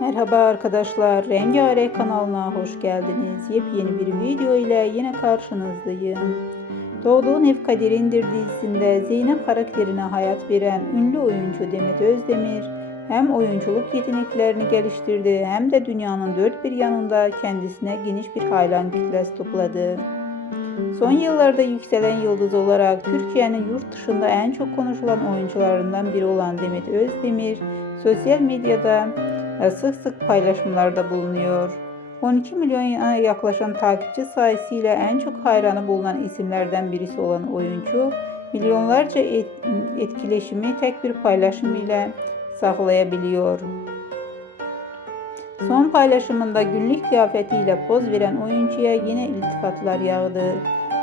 Merhaba arkadaşlar, Rengarenk kanalına hoş geldiniz. Yepyeni bir video ile yine karşınızdayım. Doğduğun Ev Kaderindir dizisinde Zeynep karakterine hayat veren ünlü oyuncu Demet Özdemir hem oyunculuk yeteneklerini geliştirdi hem de dünyanın dört bir yanında kendisine geniş bir hayran kitlesi topladı. Son yıllarda yükselen yıldız olarak Türkiye'nin yurt dışında en çok konuşulan oyuncularından biri olan Demet Özdemir, sosyal medyada sık sık paylaşımlarda bulunuyor. 12 milyona yaklaşan takipçi sayısıyla en çok hayranı bulunan isimlerden birisi olan oyuncu, milyonlarca et- etkileşimi tek bir paylaşım ile saklayabiliyor. Son paylaşımında günlük kıyafetiyle poz veren oyuncuya yine iltifatlar yağdı.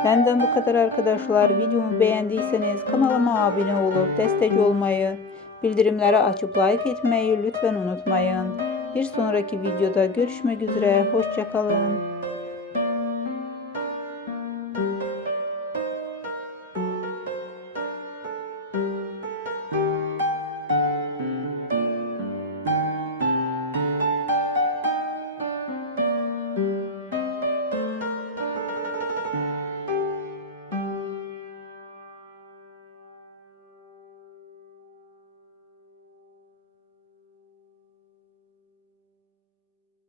Benden bu kadar arkadaşlar. Videomu beğendiyseniz kanalıma abone olup destek olmayı, bildirimleri açıp like etmeyi lütfen unutmayın. Bir sonraki videoda görüşmek üzere. Hoşçakalın.